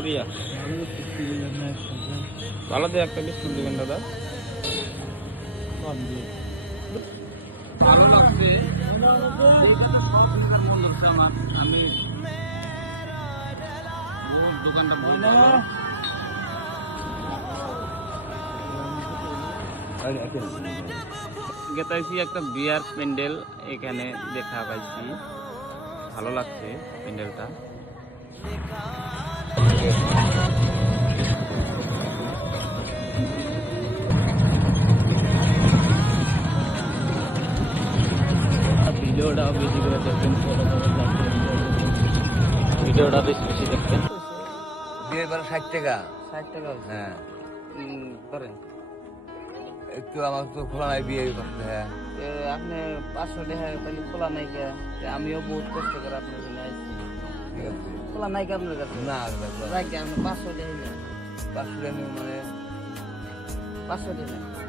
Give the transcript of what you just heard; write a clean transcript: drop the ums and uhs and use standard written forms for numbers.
Florea ভালো দিয়ে একটা ডিসকাউন্ট দিবেন দাদা। ভালো লাগছে আমার, আমি দোকানটা গেতাইছি একটা বিয়ার প্যান্ডেল এখানে দেখা পাইছি, ভালো লাগছে প্যান্ডেলটা। ভিডিওটা বেশি করে দেখবেন, ভিডিওটা বেশি বেশি দেখবেন। বিয়ের বেলা 60 টাকা। 60 টাকা হ্যাঁ করেন একটু আমার তো খোলা নাই বিয়ে করতে। হ্যাঁ আপনি 500 টাকা তাহলে খোলা নাই কে? আমিও বহুত কষ্ট করে আপনার জন্য আইছি। ঠিক আছে খোলা নাই কে আপনার কাছে? না রাখি আপনি 500 টাকা নেন। 500 টাকা মানে 500 টাকা নেন।